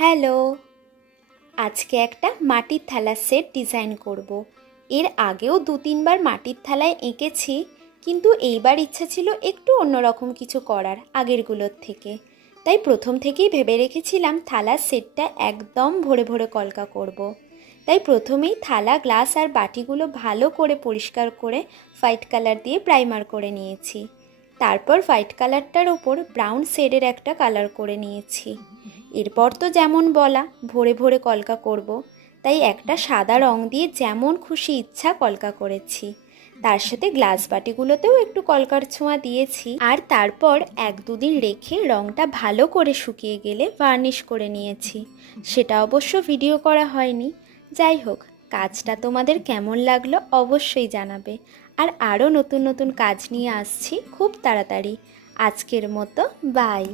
Hello, আজকে একটা মাটির থালার সেট ডিজাইন করব। এর আগেও 2-3বার মাটির থালায় এঁকেছি, কিন্তু এইবার ইচ্ছা ছিল একটু অন্যরকম কিছু করার আগেরগুলোর থেকে। তাই প্রথম থেকেই ভেবে রেখেছিলাম থালার সেটটা একদম ভরে ভরে কলকা করব। তাই প্রথমেই থালা, গ্লাস আর বাটিগুলো ভালো করে পরিষ্কার করে হোয়াইট কালার দিয়ে প্রাইমার করে নিয়েছি। তারপর হোয়াইট কালারটার ওপর ব্রাউন শেডের একটা কালার করে নিয়েছি। এরপর তো যেমন বলা ভরে ভরে কলকা করব, তাই একটা সাদা রং দিয়ে যেমন খুশি ইচ্ছা কলকা করেছি। তার সাথে গ্লাস বাটিগুলোতেও একটু কলকার ছোঁয়া দিয়েছি। আর তারপর 1-2 দিন রেখে রংটা ভালো করে শুকিয়ে গেলে ভার্নিশ করে নিয়েছি। সেটা অবশ্য ভিডিও করা হয়নি। যাই হোক, কাজটা তোমাদের কেমন লাগলো অবশ্যই জানাবে। আর আরও নতুন নতুন কাজ নিয়ে আসছি খুব তাড়াতাড়ি। আজকের মতো বাই।